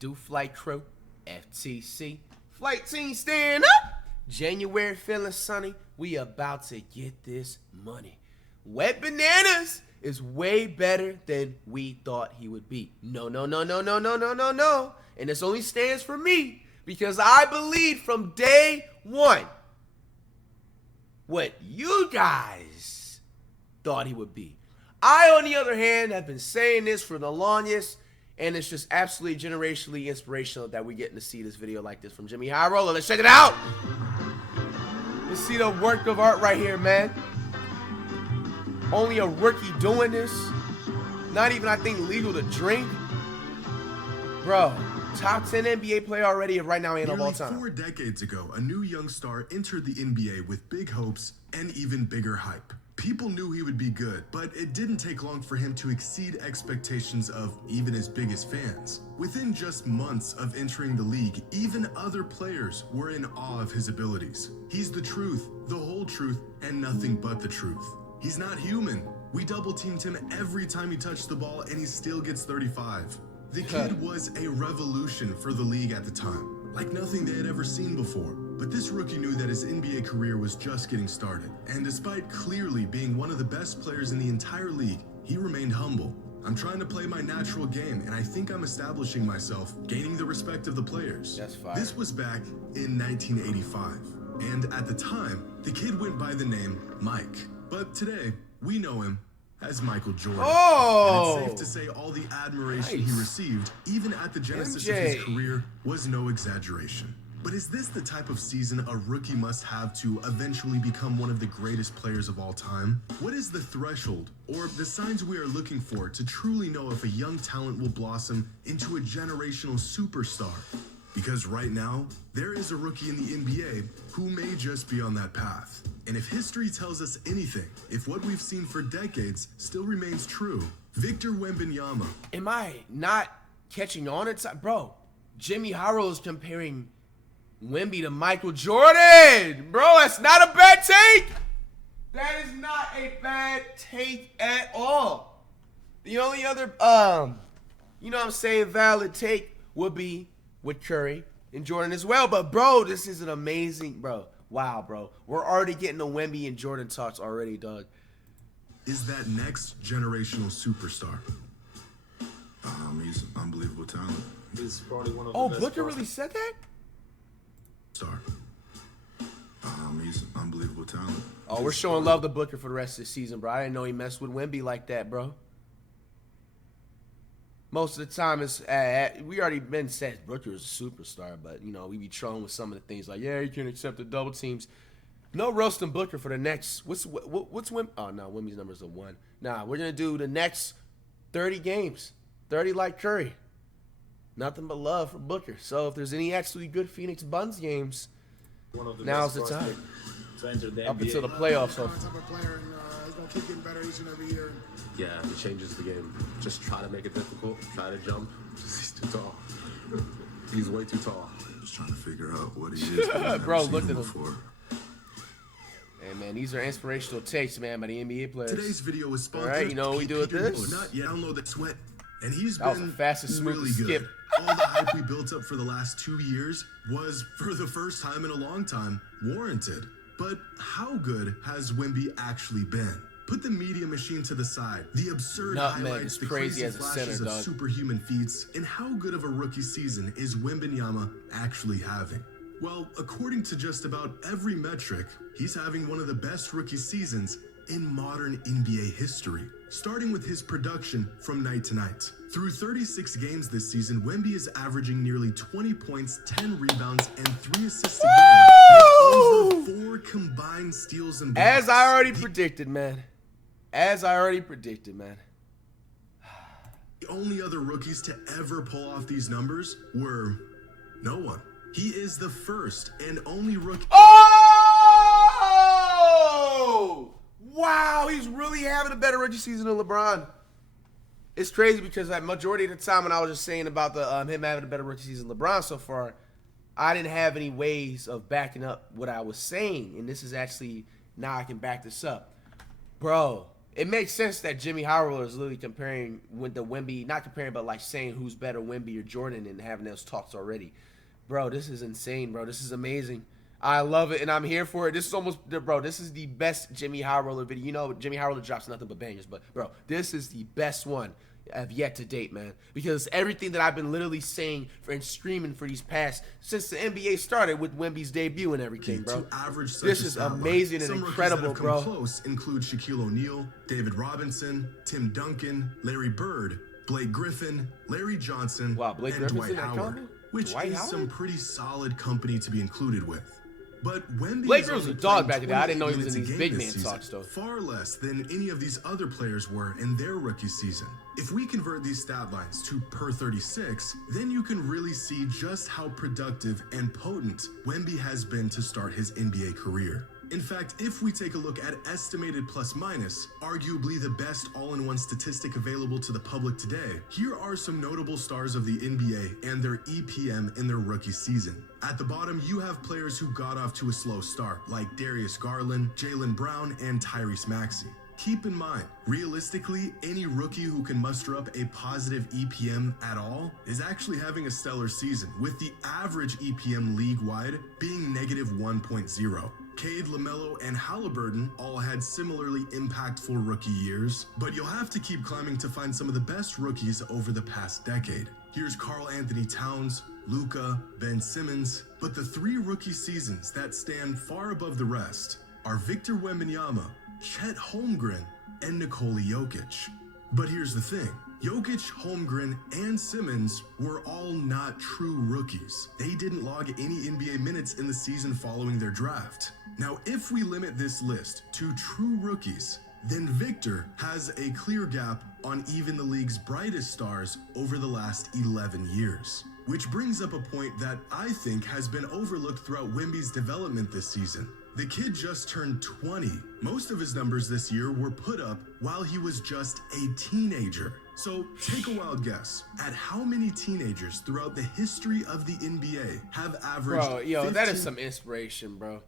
do, flight crew? FTC. Flight team stand up! January feeling sunny. We about to get this money. Wet Bananas is way better than we thought he would be. No. And this only stands for me because I believed from day one what you guys thought he would be. I, on the other hand, have been saying this for the longest, and it's just absolutely generationally inspirational that we're getting to see this video like this from Jimmy High Roller. Let's check it out. Let's see the work of art right here, man. Only a rookie doing this. Not even, I think, legal to drink. Bro, top 10 NBA player already right now and of all time. 4 decades ago, a new young star entered the NBA with big hopes and even bigger hype. People knew he would be good, but it didn't take long for him to exceed expectations of even his biggest fans. Within just months of entering the league, even other players were in awe of his abilities. He's the truth, the whole truth, and nothing but the truth. He's not human. We double-teamed him every time he touched the ball, and he still gets 35. The kid was a revolution for the league at the time, like nothing they had ever seen before. But this rookie knew that his NBA career was just getting started, and despite clearly being one of the best players in the entire league, he remained humble. I'm trying to play my natural game, and I think I'm establishing myself, gaining the respect of the players. That's fire. This was back in 1985, and at the time, the kid went by the name Mike. But today, we know him as Michael Jordan. Oh! And it's safe to say all the admiration he received, even at the genesis of his career, was no exaggeration. But is this the type of season a rookie must have to eventually become one of the greatest players of all time? What is the threshold, or the signs we are looking for to truly know if a young talent will blossom into a generational superstar? Because right now, there is a rookie in the NBA who may just be on that path. And if history tells us anything, if what we've seen for decades still remains true, Victor Wembanyama. Am I not catching on it? Bro, Jimmy Harrell is comparing Wemby to Michael Jordan. Bro, that's not a bad take. That is not a bad take at all. The only other, you know what I'm saying, valid take would be with Curry and Jordan as well. But, bro, this is an amazing, bro. Wow, bro. We're already getting the Wemby and Jordan talks already, dog. Is that next generational superstar? He's unbelievable talent. He's probably one of the best. Booker really said that? Star. He's unbelievable talent. Oh, we're showing love to Booker for the rest of the season, bro. I didn't know he messed with Wemby like that, bro. Most of the time, it's we already been said Booker is a superstar, but, you know, we be trolling with some of the things like, yeah, you can accept the double teams. No roasting Booker for the next, what's Wemby? Oh, no, Wemby's number is a 1. Nah, we're going to do the next 30 games. 30 like Curry. Nothing but love for Booker. So if there's any actually good Phoenix Buns games, now's the time. To enter the Up NBA. until the playoffs. So. Type of player, and he's gonna keep getting better each and every year. Yeah, it changes the game. Just try to make it difficult. Try to jump. He's too tall. He's way too tall. Just trying to figure out what he is. Bro, look at him. Hey, man, these are inspirational takes, man, by the NBA players. Today's video was sponsored. All right, you know what we do with this? Not yet. Download the sweat. And he's That was been the fastest, really smoothest good. skip. All the hype we built up for the last 2 years was, for the first time in a long time, warranted. But how good has Wemby actually been? Put the media machine to the side. The absurd highlights, the crazy crazy as a flashes center, of dog. superhuman feats, and how good of a rookie season is Wembanyama actually having? Well, according to just about every metric, he's having one of the best rookie seasons in modern NBA history, starting with his production from night to night. Through 36 games this season, Wemby is averaging nearly 20 points, 10 rebounds, and 3 assists a game, with over 4 combined steals and blocks. As I already predicted, man. As I already predicted, man. The only other rookies to ever pull off these numbers were no one. He is the first and only rookie. Oh! Wow, he's really having a better rookie season than LeBron. It's crazy because that majority of the time when I was just saying about the him having a better rookie season than LeBron so far, I didn't have any ways of backing up what I was saying. And this is actually, now I can back this up. Bro, it makes sense that Jimmy Howard is literally comparing with the Wemby, not comparing, but like saying who's better, Wemby or Jordan, and having those talks already. Bro, this is insane, bro. This is amazing. I love it, and I'm here for it. This is almost, bro, this is the best Jimmy Howard video. You know, Jimmy Howard drops nothing but bangers, but, bro, this is the best one I've yet to date, man. Because everything that I've been literally saying and screaming for these past, since the NBA started with Wemby's debut and everything, bro. This is amazing and incredible, bro. Close include Shaquille O'Neal, David Robinson, Tim Duncan, Larry Bird, Blake Griffin, Larry Johnson, and Dwight Howard, which is some pretty solid company to be included with. But Wemby Blake was a dog back then. I didn't know he was in these big man talks, though. Far less than any of these other players were in their rookie season. If we convert these stat lines to per 36, then you can really see just how productive and potent Wemby has been to start his NBA career. In fact, if we take a look at estimated plus minus, arguably the best all-in-one statistic available to the public today, here are some notable stars of the NBA and their EPM in their rookie season. At the bottom, you have players who got off to a slow start, like Darius Garland, Jaylen Brown, and Tyrese Maxey. Keep in mind, realistically, any rookie who can muster up a positive EPM at all is actually having a stellar season, with the average EPM league-wide being negative 1.0. Cade, LaMelo, and Halliburton all had similarly impactful rookie years, but you'll have to keep climbing to find some of the best rookies over the past decade. Here's Karl Anthony Towns, Luka, Ben Simmons, but the three rookie seasons that stand far above the rest are Victor Wembanyama, Chet Holmgren, and Nikola Jokic. But here's the thing. Jokic, Holmgren, and Simmons were all not true rookies. They didn't log any NBA minutes in the season following their draft. Now, if we limit this list to true rookies, then Victor has a clear gap on even the league's brightest stars over the last 11 years. Which brings up a point that I think has been overlooked throughout Wemby's development this season. The kid just turned 20. Most of his numbers this year were put up while he was just a teenager. So take a wild guess at how many teenagers throughout the history of the NBA have averaged. Bro, yo, that is some inspiration, bro.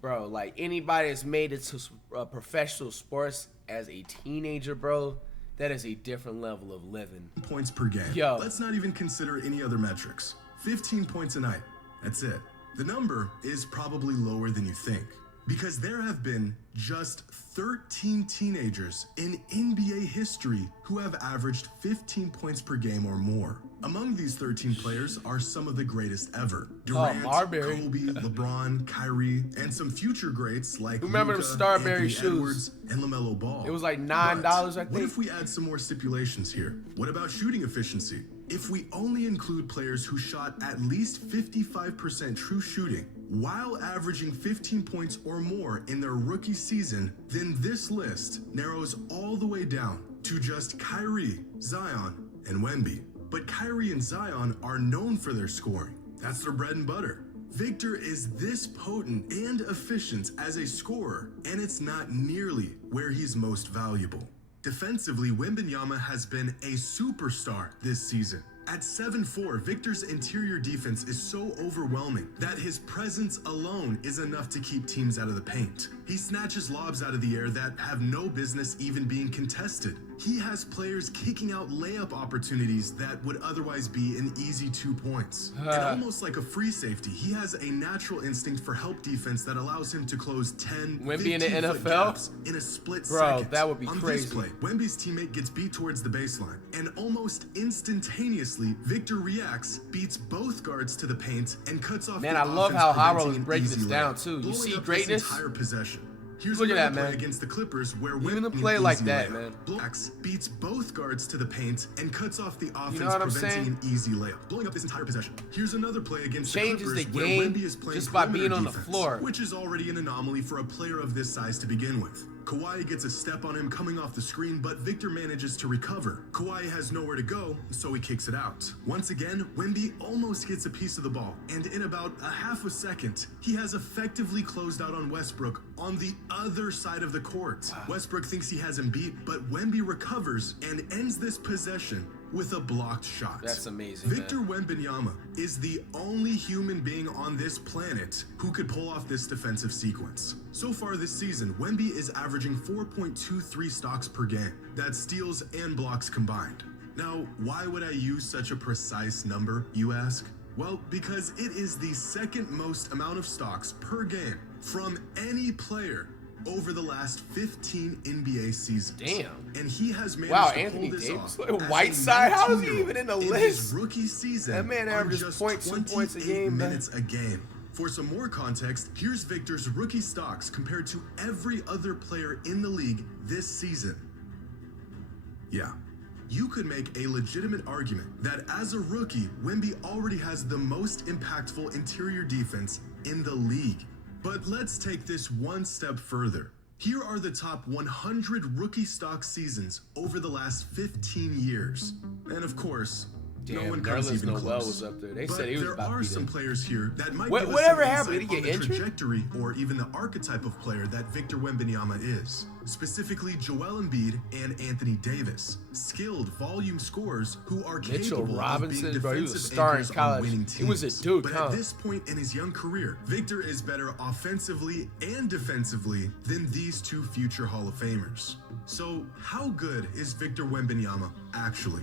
Bro, like anybody that's made it to professional sports as a teenager, bro, that is a different level of living. Points per game. Yo. Let's not even consider any other metrics. 15 points a night. That's it. The number is probably lower than you think, because there have been just 13 teenagers in NBA history who have averaged 15 points per game or more. Among these 13 players are some of the greatest ever. Durant, Marbury. Kobe, LeBron, Kyrie, and some future greats like Remember Luka, the Starberry Anthony shoes? Edwards, and LaMelo Ball. It was like $9, But I think. what if we add some more stipulations here? What about shooting efficiency? If we only include players who shot at least 55% true shooting while averaging 15 points or more in their rookie season, then this list narrows all the way down to just Kyrie, Zion, and Wemby. But Kyrie and Zion are known for their scoring. That's their bread and butter. Victor is this potent and efficient as a scorer, and it's not nearly where he's most valuable. Defensively, Wembanyama has been a superstar this season. At 7'4", Victor's interior defense is so overwhelming that his presence alone is enough to keep teams out of the paint. He snatches lobs out of the air that have no business even being contested. He has players kicking out layup opportunities that would otherwise be an easy 2 points. And almost like a free safety, he has a natural instinct for help defense that allows him to close 10, Wemby in the 15-foot NFL? gaps in a split second. That would be On crazy. this play, Wemby's teammate gets beat towards the baseline, and almost instantaneously, Victor reacts, beats both guards to the paint, and cuts off Man, the I love offense, how Howard preventing was an breaking easy this down, layup, too. You blowing see up this greatness? entire possession. Here's Look at another that, play man. against the Clippers where Even a Wemby play an like easy that, layup. man. Blocks, beats both guards to the paint, and cuts off the offense, know what I'm preventing saying? an easy layup, blowing up this entire possession. Here's another play against Changes the the Clippers where game Wemby is playing just by perimeter being on the defense, floor. which is already an anomaly for a player of this size to begin with. Kawhi gets a step on him coming off the screen, but Victor manages to recover. Kawhi has nowhere to go, so he kicks it out. Once again, Wemby almost gets a piece of the ball, and in about a half a second, he has effectively closed out on Westbrook on the other side of the court. Westbrook thinks he has him beat, but Wemby recovers and ends this possession with a blocked shot. That's amazing, Victor Wembanyama is the only human being on this planet who could pull off this defensive sequence. So far this season, Wemby is averaging 4.23 stocks per game. That's steals and blocks combined. Now, why would I use such a precise number, you ask? Well, because it is the second most amount of stocks per game from any player over the last 15 NBA seasons. Damn. And he has managed wow, to Anthony pull this Davis. off. Look, as a Whiteside, how is he 19-year-old even in the in list? his rookie season, That man on averages just 0.2 points a 28 game, man. minutes a game. For some more context, here's Victor's rookie stocks compared to every other player in the league this season. Yeah. You could make a legitimate argument that as a rookie, Wemby already has the most impactful interior defense in the league. But let's take this one step further. Here are the top 100 rookie stock seasons over the last 15 years. And of course, no one comes Nerlens even Noel close. was up there. They But said he was there about to are be some there. players here that might What- give us whatever some happened? insight Did he on get the injured? trajectory or even the archetype of player that Victor Wembanyama is. Specifically, Joel Embiid and Anthony Davis, skilled volume scorers who are Mitchell capable Robinson, of being bro, he was a defensive star in anchors on college. winning He was a teams. dude, But huh? at this point in his young career, Victor is better offensively and defensively than these two future Hall of Famers. So, how good is Victor Wembanyama actually?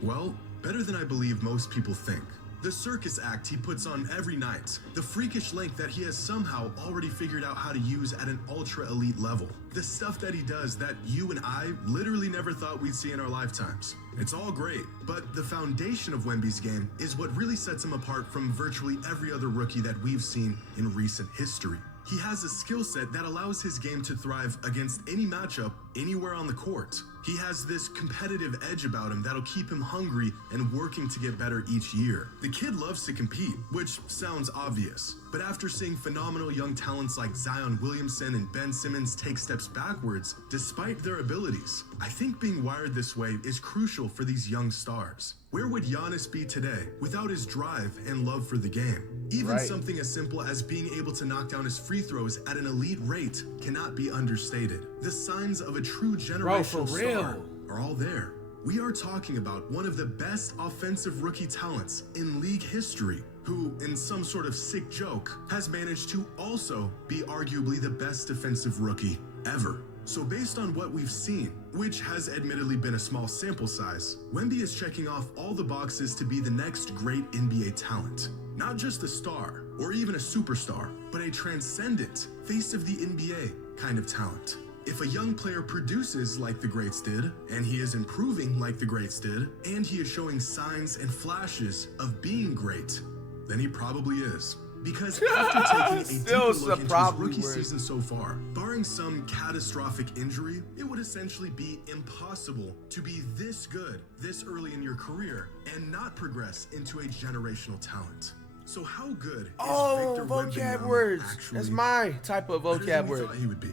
Well, better than I believe most people think. The circus act he puts on every night, the freakish length that he has somehow already figured out how to use at an ultra elite level, the stuff that he does that you and I literally never thought we'd see in our lifetimes. It's all great, but the foundation of Wemby's game is what really sets him apart from virtually every other rookie that we've seen in recent history. He has a skill set that allows his game to thrive against any matchup anywhere on the court. He has this competitive edge about him that'll keep him hungry and working to get better each year. The kid loves to compete, which sounds obvious. But after seeing phenomenal young talents like Zion Williamson and Ben Simmons take steps backwards, despite their abilities, I think being wired this way is crucial for these young stars. Where would Giannis be today without his drive and love for the game? Even Right. something as simple as being able to knock down his free throws at an elite rate cannot be understated. The signs of a true generational for real. star are all there. We are talking about one of the best offensive rookie talents in league history, who, in some sort of sick joke, has managed to also be arguably the best defensive rookie ever. So based on what we've seen, which has admittedly been a small sample size, Wemby is checking off all the boxes to be the next great NBA talent. Not just a star, or even a superstar, but a transcendent, face of the NBA kind of talent. If a young player produces like the greats did, and he is improving like the greats did, and he is showing signs and flashes of being great, then he probably is. Because after taking a deeper Still look some into his probably rookie word. season so far, barring some catastrophic injury, it would essentially be impossible to be this good this early in your career and not progress into a generational talent. So how good is Oh, Victor vocab Wembanyama words. actually? That's my type of Better than vocab we word. thought he would be.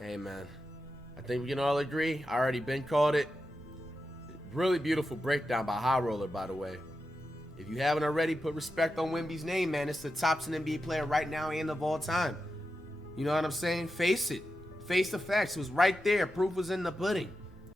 Hey, man. I think we can all agree. I already been called it. Really beautiful breakdown by High Roller, by the way. If you haven't already, put respect on Wemby's name, man. It's the top NBA player right now and of all time. You know what I'm saying? Face it. Face the facts. It was right there. Proof was in the pudding.